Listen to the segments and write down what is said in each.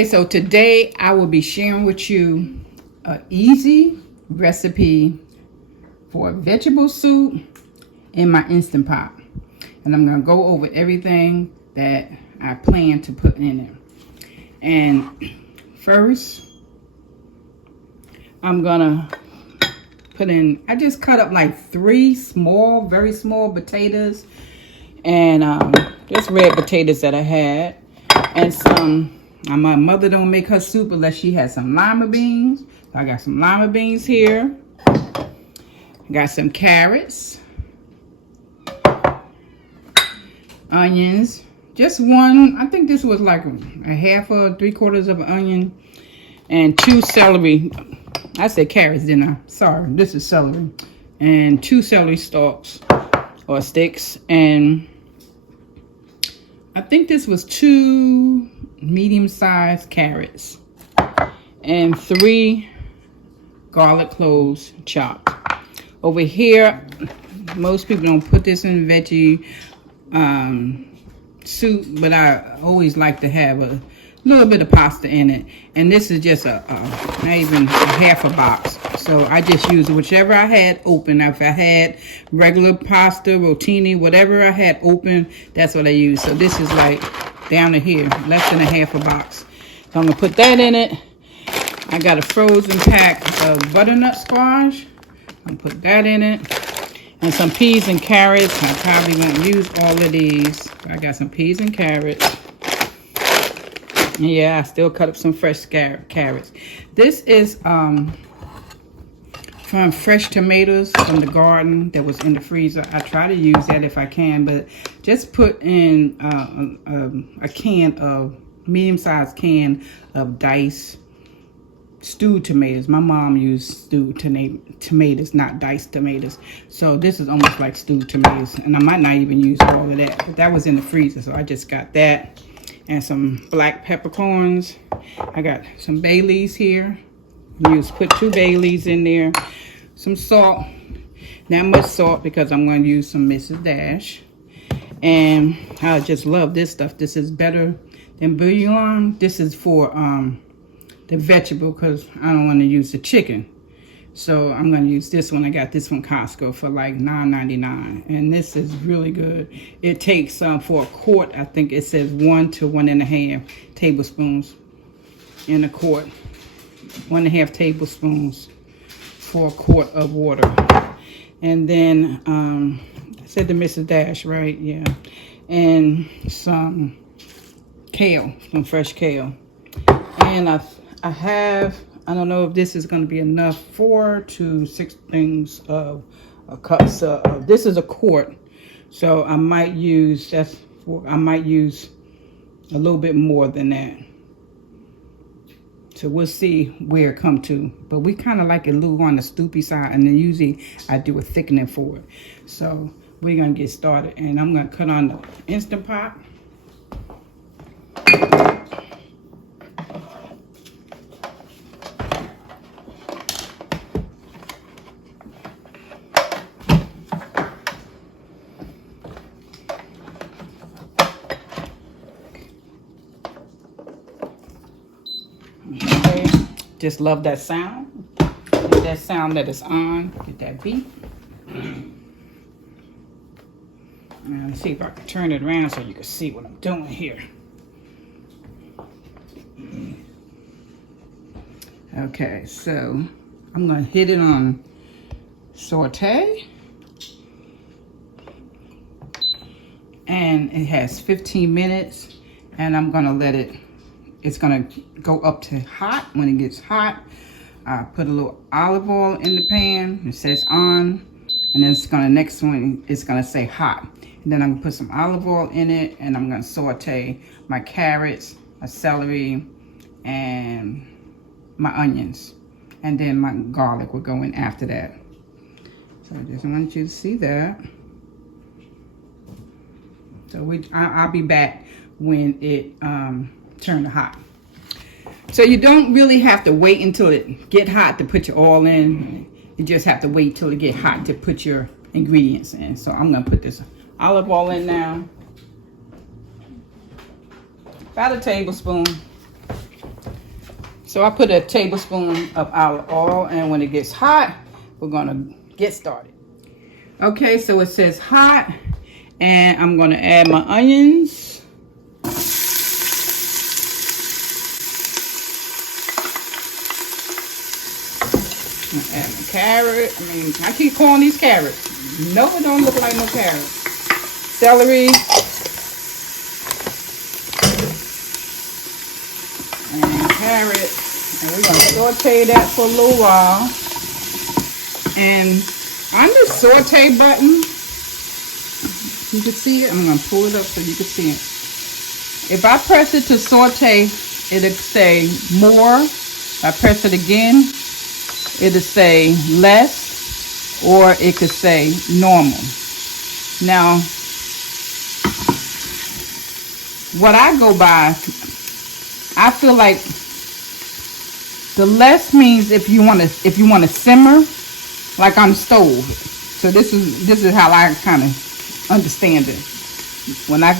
Okay, so today I will be sharing with you an easy recipe for a vegetable soup in my Instant Pot. And I'm going to go over everything that I plan to put in it. And first, I'm going to put in, I just cut up like 3 small, very small potatoes. And just red potatoes that I had. And some, my mother don't make her soup unless she has some lima beans. So I got some lima beans here. I got some carrots. Onions. Just one, I think this was like a half or 3/4 of an onion. And 2 celery. I said carrots, didn't I? Sorry, this is celery. And 2 celery stalks or sticks. And I think this was 2 medium-sized carrots and 3 garlic cloves chopped. Over here, most people don't put this in veggie soup, but I always like to have a little bit of pasta in it. And this is just not even half a box. So I just used whichever I had open. If I had regular pasta, rotini, whatever I had open, that's what I used. So this is like down to here, less than a half a box. So I'm gonna put that in it. I got a frozen pack of butternut squash. I'm gonna put that in it. And some peas and carrots. I probably won't use all of these. I got some peas and carrots. Yeah, I still cut up some fresh carrots. This is from fresh tomatoes from the garden that was in the freezer. I try to use that if I can, but just put in a can of, medium-sized can of diced stewed tomatoes. My mom used stewed tomatoes, not diced tomatoes. So this is almost like stewed tomatoes. And I might not even use all of that, but that was in the freezer, so I just got that. And some black peppercorns. I got some bay leaves here. Just put 2 bay leaves in there. Some salt. Not much salt because I'm going to use some Mrs. Dash. And I just love this stuff. This is better than bouillon. This is for the vegetable because I don't want to use the chicken. So I'm going to use this one. I got this from Costco for like $9.99. And this is really good. It takes, for a quart, I think it says 1 to 1.5 tablespoons in a quart. 1.5 tablespoons for a quart of water. And then, I said the Mrs. Dash, right? Yeah. And some kale, some fresh kale. And I have, I don't know if this is going to be enough, 4 to 6 things of a cup. So this is a quart. So I might use, I might use a little bit more than that. So we'll see where it come to. But we kind of like it a little on the stoopy side. And then usually I do a thickening for it. So we're going to get started. And I'm going to cut on the Instant Pot. Okay, just love that sound. Get that sound that is on. Get that beat. Now let's see if I can turn it around so you can see what I'm doing here. Okay, so I'm gonna hit it on saute. And it has 15 minutes. And I'm gonna let it, it's gonna go up to hot. When it gets hot, I put a little olive oil in the pan. It says on, and then it's gonna, next one, it's gonna say hot. And then I'm gonna put some olive oil in it, and I'm gonna saute my carrots, my celery, and my onions. And then my garlic will go in after that. So I just want you to see that. So I'll be back when it turned hot. So you don't really have to wait until it get hot to put your oil in. You just have to wait till it get hot to put your ingredients in. So I'm gonna put this olive oil in now. About a tablespoon. So I put a tablespoon of olive oil, and when it gets hot, we're gonna get started. Okay, so it says hot, and I'm gonna add my onions. I'm gonna add my carrot. I keep calling these carrots. No, it don't look like no carrots. Celery. And carrot. And we're gonna saute that for a little while. And on the saute button, you can see it. I'm gonna pull it up so you can see it. If I press it to saute, it'll say more. If I press it again, it'll say less, or it could say normal. Now, what I go by, I feel like the less means if you want to simmer, like on the stove. So this is how I kind of understand it. When I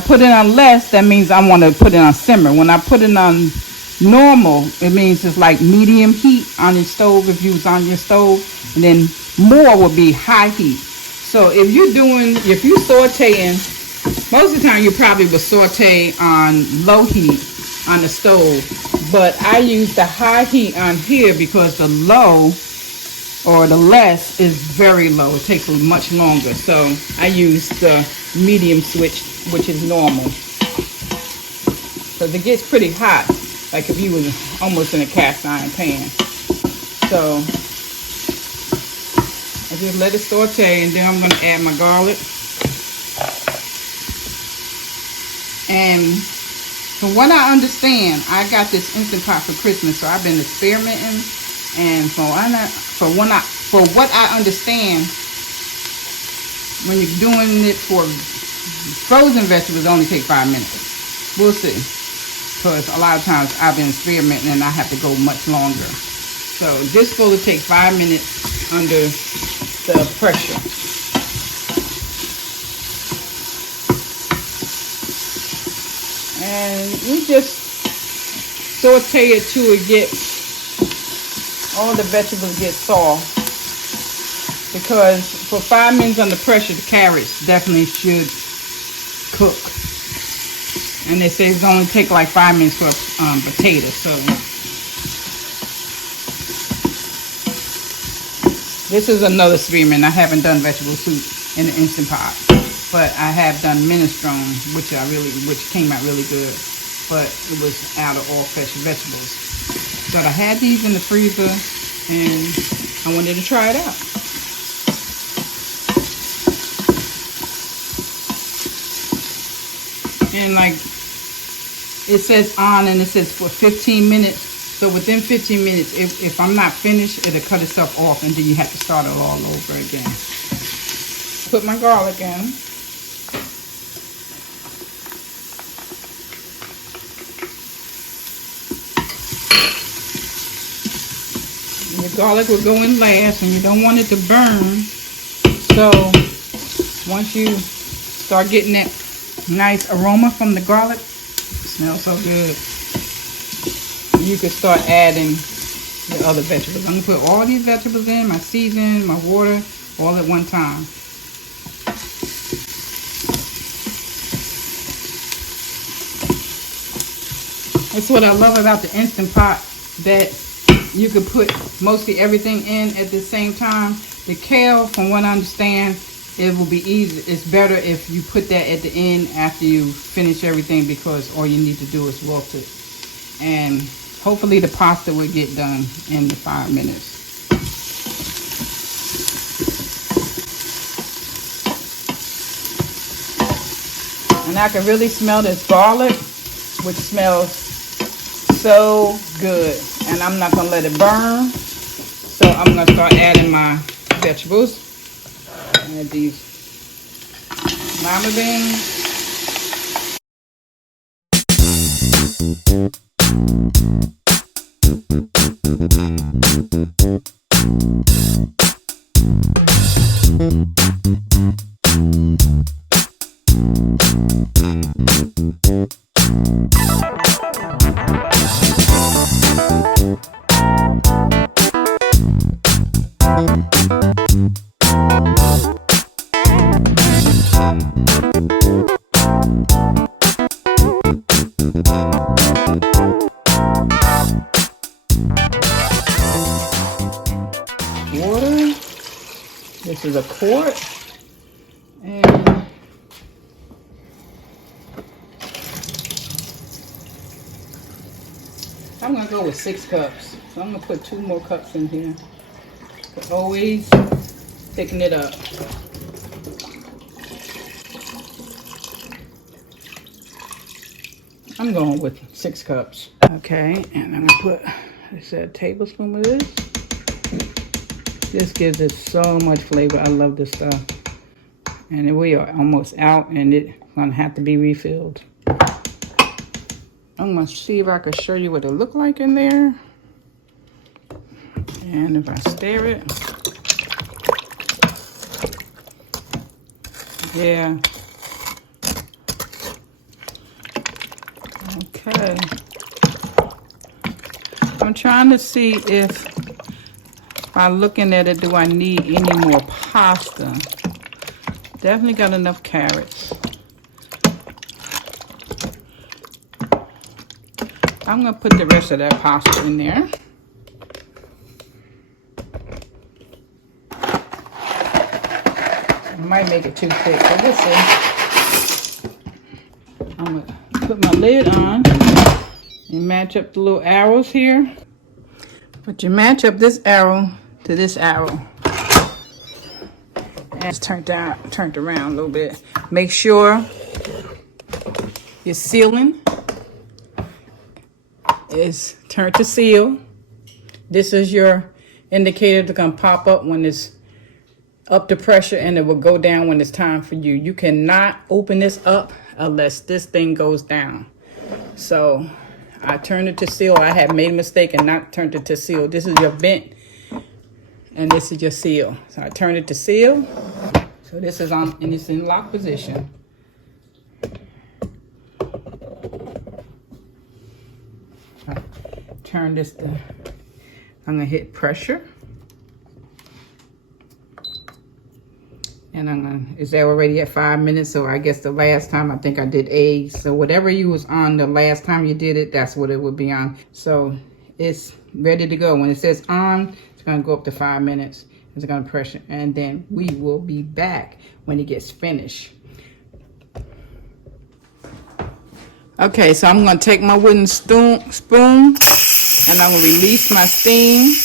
put it on less, that means I want to put it on simmer. When I put it on normal, it means it's like medium heat on your stove if you was on your stove, and then more would be high heat. So if you sauteing, most of the time you probably would saute on low heat on the stove, but I use the high heat on here because the low or the less is very low. It takes much longer, so I use the medium switch, which is normal. So it gets pretty hot, like if you was almost in a cast iron pan. So I just let it saute, and then I'm going to add my garlic. And from what I understand, I got this Instant Pot for Christmas, so I've been experimenting. And for what I understand, when you're doing it for frozen vegetables, it only take 5 minutes. We'll see. Because a lot of times I've been experimenting and I have to go much longer. So this is supposed to take 5 minutes under the pressure. And we just saute it till it gets, all the vegetables get soft. Because for 5 minutes under pressure, the carrots definitely should cook. And they say it's only take like 5 minutes for a potato. So this is another experiment. I haven't done vegetable soup in the Instant Pot, but I have done minestrone, which came out really good. But it was out of all fresh vegetables. But I had these in the freezer, and I wanted to try it out. And like it says on, and it says for 15 minutes. So within 15 minutes, if I'm not finished, it'll cut itself off, and then you have to start it all over again. Put my garlic in. Your garlic will go in last, and you don't want it to burn. So once you start getting that nice aroma from the garlic, it smells so good, you can start adding the other vegetables. I'm going to put all these vegetables in, my seasoning, my water, all at one time. That's what I love about the Instant Pot, that you could put mostly everything in at the same time. The kale, from what I understand, it will be easy. It's better if you put that at the end after you finish everything, because all you need to do is roast it. And hopefully the pasta will get done in the 5 minutes. And I can really smell this garlic, which smells so good. And I'm not going to let it burn. So I'm going to start adding my vegetables. Add these lima beans. This is a quart. And I'm going to go with 6 cups. So I'm going to put 2 more cups in here. But always thicken it up. I'm going with 6 cups. Okay, and I'm going to put, I said, a tablespoon of this. This gives it so much flavor. I love this stuff. And we are almost out, and it's going to have to be refilled. I'm going to see if I can show you what it looked like in there. And if I stir it. Yeah. Okay. I'm trying to see if by looking at it, do I need any more pasta? Definitely got enough carrots. I'm going to put the rest of that pasta in there. I might make it too thick, but we'll see. I'm going to put my lid on and match up the little arrows here. But you match up this arrow to this arrow. And it's turned around a little bit. Make sure your sealing is turned to seal. This is your indicator that's gonna pop up when it's up to pressure, and it will go down when it's time for you. You cannot open this up unless this thing goes down. So I turned it to seal. I had made a mistake and not turned it to seal. This is your vent and this is your seal. So I turned it to seal. So this is on, and it's in lock position. Turn this to, I'm gonna hit pressure. And I'm gonna, it's already at 5 minutes, so I guess the last time I think I did eggs. So whatever you was on the last time you did it, that's what it would be on. So it's ready to go. When it says on, it's gonna go up to 5 minutes. It's gonna pressure, and then we will be back when it gets finished. Okay, so I'm gonna take my wooden spoon and I'm gonna release my steam.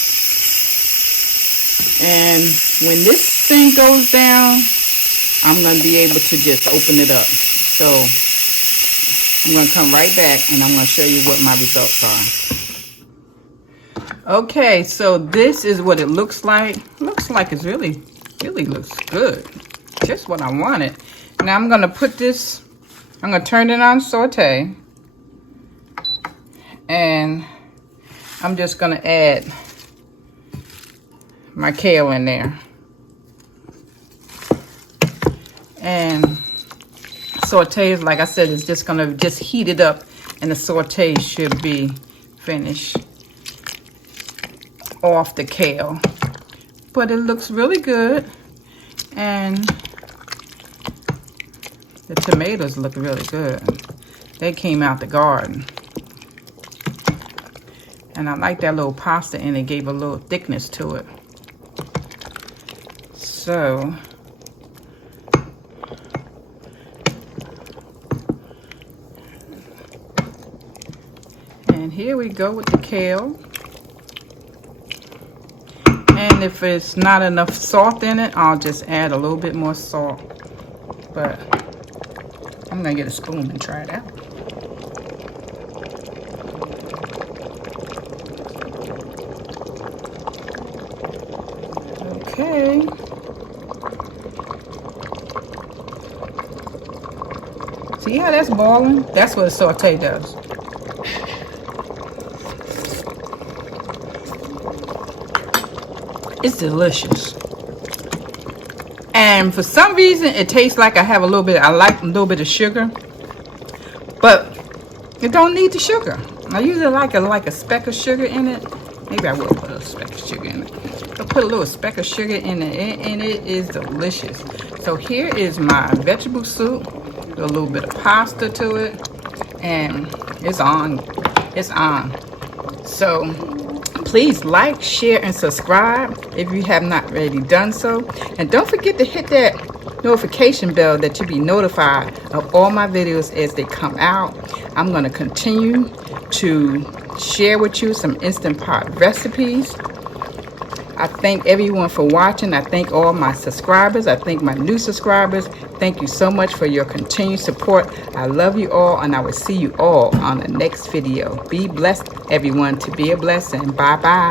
And when this thing goes down, I'm gonna be able to just open it up. So I'm gonna come right back and I'm gonna show you what my results are. Okay, so this is what it looks like. Looks like it's really looks good. Just what I wanted. Now I'm gonna put this, I'm gonna turn it on saute. And I'm just gonna add my kale in there. And saute is, like I said, it's just gonna just heat it up, and the saute should be finished off the kale. But it looks really good, and the tomatoes look really good. They came out the garden. And I like that little pasta, and it gave a little thickness to it. So and here we go with the kale. And if it's not enough salt in it, I'll just add a little bit more salt. But I'm gonna get a spoon and try it out. Okay. See how that's boiling? That's what a saute does. It's delicious. And for some reason, it tastes like I have a little bit, I like a little bit of sugar. But you don't need the sugar. I usually like a speck of sugar in it. Maybe I will put a speck of sugar in it. I'll put a little speck of sugar in it, and it is delicious. So here is my vegetable soup with a little bit of pasta to it, and it's on. It's on. So Please like, share, and subscribe if you have not already done so. And don't forget to hit that notification bell that you'll be notified of all my videos as they come out. I'm going to continue to share with you some Instant Pot recipes. I thank everyone for watching. I thank all my subscribers. I thank my new subscribers. Thank you so much for your continued support. I love you all, and I will see you all on the next video. Be blessed, everyone, to be a blessing. Bye-bye.